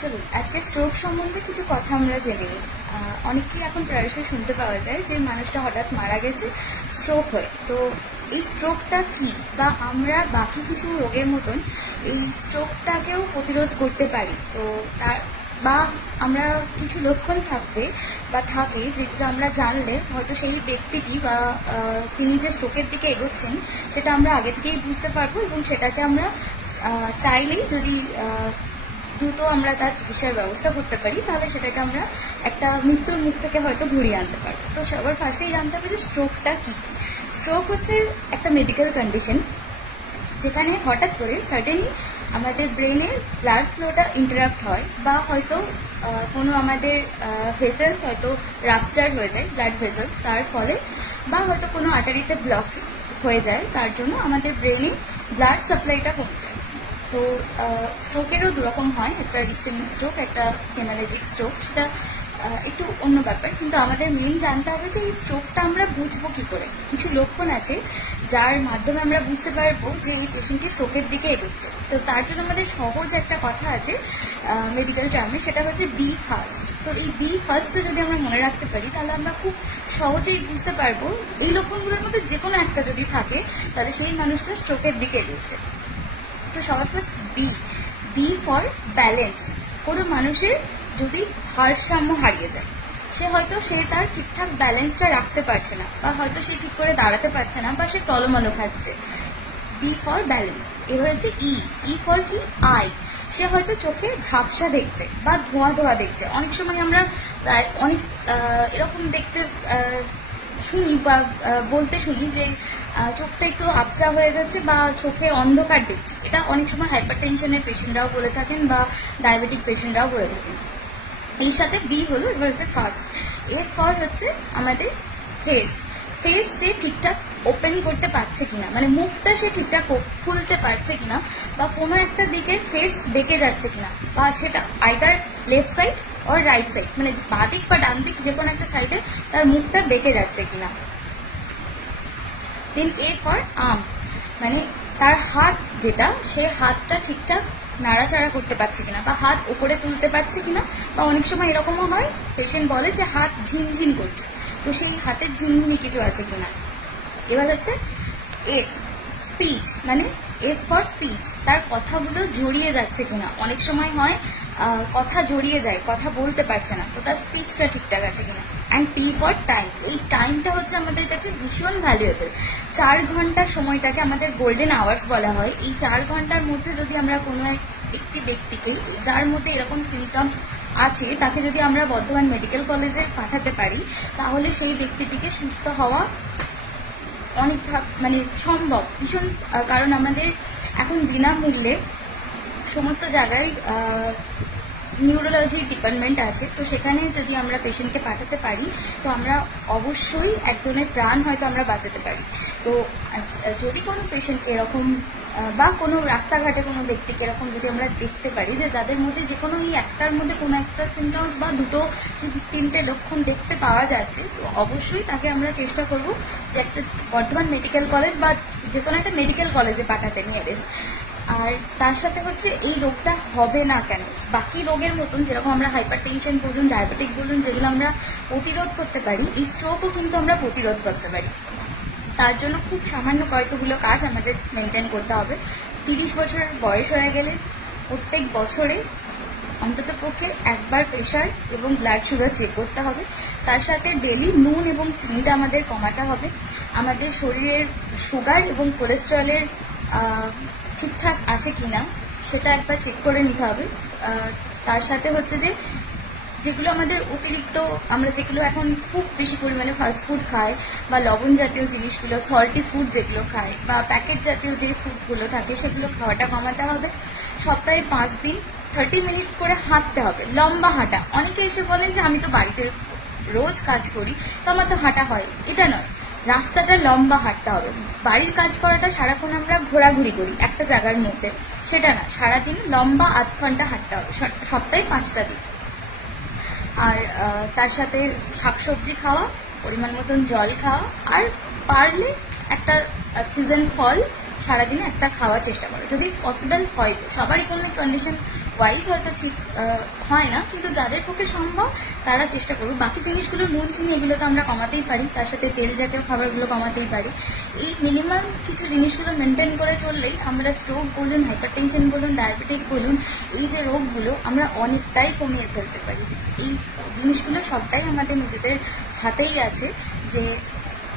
চলুন আজকে স্ট্রোক সম্বন্ধে কিছু কথা আমরা জেনে নিই। অনেকেই এখন প্রায়শই শুনতে পাওয়া যায় যে মানুষটা হঠাৎ মারা গেছে স্ট্রোক হয়ে। তো এই স্ট্রোকটা কি, বা আমরা বাকি কিছু রোগের মতন এই স্ট্রোকটাকেও প্রতিরোধ করতে পারি। তো তার বা আমরা কিছু লক্ষণ থাকবে বা থাকে যেগুলো আমরা জানলে হয়তো সেই ব্যক্তিটি বা তিনি যে স্ট্রোকের দিকে এগোচ্ছেন সেটা আমরা আগে থেকেই বুঝতে পারবো, এবং সেটাকে আমরা চাইলেই যদি দ্রুত আমরা তার চিকিৎসার ব্যবস্থা করতে পারি তাহলে সেটাকে আমরা একটা মৃত্যুর মুখ থেকে হয়তো ঘুরিয়ে আনতে পারবো। তো সবার ফার্স্টেই জানতে হবে যে স্ট্রোকটা কি। স্ট্রোক হচ্ছে একটা মেডিকেল কন্ডিশন যেখানে হঠাৎ করে সাডেনলি আমাদের ব্রেনের ব্লাড ফ্লোটা ইন্টারাপ্ট হয়, বা হয়তো কোনো আমাদের ভেসেলস হয়তো রাপচার হয়ে যায়, ব্লাড ভেসেলস, তার ফলে, বা হয়তো কোনো আর্টারিতে ব্লক হয়ে যায়, তার জন্য আমাদের ব্রেনে ব্লাড সাপ্লাইটা কমে যায়। তো স্ট্রোকেরও দুরকম হয়, একটা ইসচেমিক স্ট্রোক, একটা হেমারেজিক স্ট্রোক, সেটা একটু অন্য ব্যাপার। কিন্তু আমাদের মেন জানতে হবে যে এই স্ট্রোকটা আমরা বুঝবো কী করে। কিছু লক্ষণ আছে যার মাধ্যমে আমরা বুঝতে পারবো যে এই পেশেন্টটি স্ট্রোকের দিকে এগোচ্ছে। তো তার জন্য আমাদের সহজ একটা কথা আছে মেডিকেল টার্মে, সেটা হচ্ছে বি ফাস্ট। তো এই বি ফার্স্টটা যদি আমরা মনে রাখতে পারি তাহলে আমরা খুব সহজেই বুঝতে পারবো এই লক্ষণগুলোর মধ্যে যে কোনো একটা যদি থাকে তাহলে সেই মানুষটা স্ট্রোকের দিকে এগোচ্ছে। তো সবার ফার্স্ট বি ফর ব্যালেন্স। কোনো মানুষের যদি ভারসাম্য হারিয়ে যায়, সে তার ঠিকঠাক ব্যালেন্সটা রাখতে পারছে না, বা হয়তো সে ঠিক করে দাঁড়াতে পারছে না, বা সে টলমলো খাচ্ছে। B for balance. এবার হচ্ছে ই ফর কি, আই। সে হয়তো চোখে ঝাপসা দেখছে বা ধোঁয়া ধোঁয়া দেখছে। অনেক সময় আমরা প্রায় অনেক এরকম দেখতে শুনি বা বলতে শুনি যে চোখটা একটু আবজা হয়ে যাচ্ছে বা চোখে অন্ধকার দেখছে। এটা অনেক সময় হাইপার টেনশনের পেশেন্টরাও বলে থাকেন বা ডায়াবেটিক পেশেন্টরাও বলে থাকেন। এর সাথে বি হলো, এবার হচ্ছে ফার্স্ট। এর ফর হচ্ছে আমাদের ফেস সে ঠিকঠাক ওপেন করতে পারছে কিনা, মানে মুখটা সে ঠিকঠাক খুলতে পারছে কিনা, বা কোনো একটা দিকের ফেস বেঁকে যাচ্ছে কিনা, বা সেটা either left side or right side, মানে বাঁ দিক বা ডান দিক যে কোনো একটা সাইডে তার মুখটা বেঁকে যাচ্ছে কিনা। দেন এ ফর আর্মস, মানে তার হাত যেটা, সে হাতটা ঠিকঠাক নাড়াচাড়া করতে পারছে কিনা, বা হাত উপরে তুলতে পারছে কিনা, বা অনেক সময় এরকমও হয় পেশেন্ট বলে যে হাত ঝিনঝিন করছে, তো সেই হাতের ঝিনঝিনি কিছু আছে কিনা। এবার হচ্ছে এস, স্পিচ, মানে এস ফর স্পিচ, তার কথাগুলো জড়িয়ে যাচ্ছে কিনা। অনেক সময় হয় কথা জড়িয়ে যায়, কথা বলতে পারছে না, তো তার স্পিচটা ঠিকঠাক আছে কিনা। And T for time. এই টাইমটা হচ্ছে আমাদের কাছে ভীষণ ভ্যালুয়েবল। 4 ঘন্টার সময়টাকে আমাদের গোল্ডেন আওয়ার্স বলা হয়। এই 4 ঘন্টার মধ্যে যদি আমরা কোনো একটি ব্যক্তিকে, যার মধ্যে এরকম সিমটমস আছে, তাকে যদি আমরা বর্ধমান মেডিকেল কলেজে পাঠাতে পারি তাহলে সেই ব্যক্তিটিকে সুস্থ হওয়া অনেক মানে সম্ভব ভীষণ। কারণ আমাদের এখন বিনামূল্যে সমস্ত জায়গায় নিউরোলজি ডিপার্টমেন্ট আছে, তো সেখানে যদি আমরা পেশেন্টকে পাঠাতে পারি তো আমরা অবশ্যই একজনের প্রাণ হয়তো আমরা বাঁচাতে পারি। তো যদি কোনো পেশেন্ট এরকম বা কোনো রাস্তাঘাটে কোনো ব্যক্তিকে এরকম যদি আমরা দেখতে পারি যে যাদের মধ্যে যে কোনো এই একটার মধ্যে কোনো একটা সিমটমস বা দুটো তিনটে লক্ষণ দেখতে পাওয়া যাচ্ছে, তো অবশ্যই তাকে আমরা চেষ্টা করব যে একটা বর্ধমান মেডিকেল কলেজ বা যে কোনো একটা মেডিকেল কলেজে পাঠাতে নিয়ারেস্ট। আর তার সাথে হচ্ছে এই রোগটা হবে না কেন, বাকি রোগের মতন যেরকম আমরা হাইপার টেনশন বলুন, ডায়াবেটিক বলুন, যেগুলো আমরা প্রতিরোধ করতে পারি, এই স্ট্রোকও কিন্তু আমরা প্রতিরোধ করতে পারি। তার জন্য খুব সামান্য কয়েকগুলো কাজ আমাদের মেনটেন করতে হবে। 30 বছর বয়স হয়ে গেলে প্রত্যেক বছরে অন্তত পক্ষে একবার প্রেশার এবং ব্লাড সুগার চেক করতে হবে। তার সাথে ডেলি নুন এবং চিনিটা আমাদের কমাতে হবে। আমাদের শরীরের সুগার এবং কোলেস্টেরলের ঠিকঠাক আছে কিনা সেটা একবার চেক করে নিতে হবে। তার সাথে হচ্ছে যে যেগুলো আমাদের অতিরিক্ত, আমরা যেগুলো এখন খুব বেশি পরিমাণে ফাস্টফুড খাই বা লবণ জাতীয় জিনিসগুলো, সল্টি ফুড যেগুলো খাই, বা প্যাকেট জাতীয় যে ফুডগুলো থাকে সেগুলো খাওয়াটা কমাতে হবে। সপ্তাহে 5 দিন 30 মিনিটস করে হাঁটতে হবে, লম্বা হাঁটা। অনেকে এসে বলেন যে আমি তো বাড়িতে রোজ কাজ করি তো আমার তো হাঁটা হয়, এটা নয়, রাস্তাটা লম্বা হাঁটতে হবে। বাড়ির কাজ করাটা সারাক্ষণ আমরা ঘোরাঘুরি করি একটা জায়গার মধ্যে, সেটা না, সারাদিন লম্বা 8 ঘন্টা হাঁটতে হবে, সপ্তাহে 5টা দিন। আর তার সাথে শাকসবজি খাওয়া, পরিমাণ মতন জল খাওয়া, আর পারলে একটা সিজন ফল সারাদিনে একটা খাওয়ার চেষ্টা করো যদি পসিবল হয়। তো সবারই কোনো কন্ডিশন ওয়াইজ হয়তো ঠিক হয় না, কিন্তু যাদের পক্ষে সম্ভব তারা চেষ্টা করুক। বাকি জিনিসগুলো নুন চিনি এগুলো তো আমরা কমাতেই পারি, তার সাথে তেল জাতীয় খাবারগুলো কমাতেই পারি। এই মিনিমাম কিছু জিনিসগুলো মেনটেন করে চললেই আমরা স্ট্রোক বলুন, হাইপারটেনশন বলুন, ডায়াবেটিক বলুন, এই যে রোগগুলো আমরা অনেকটাই কমিয়ে ফেলতে পারি। এই জিনিসগুলো সবটাই আমাদের নিজেদের হাতেই আছে যে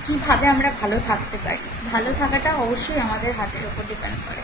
কিভাবে আমরা ভালো থাকতে পারি। ভালো থাকাটা অবশ্যই আমাদের হাতের উপর ডিপেন্ড করে।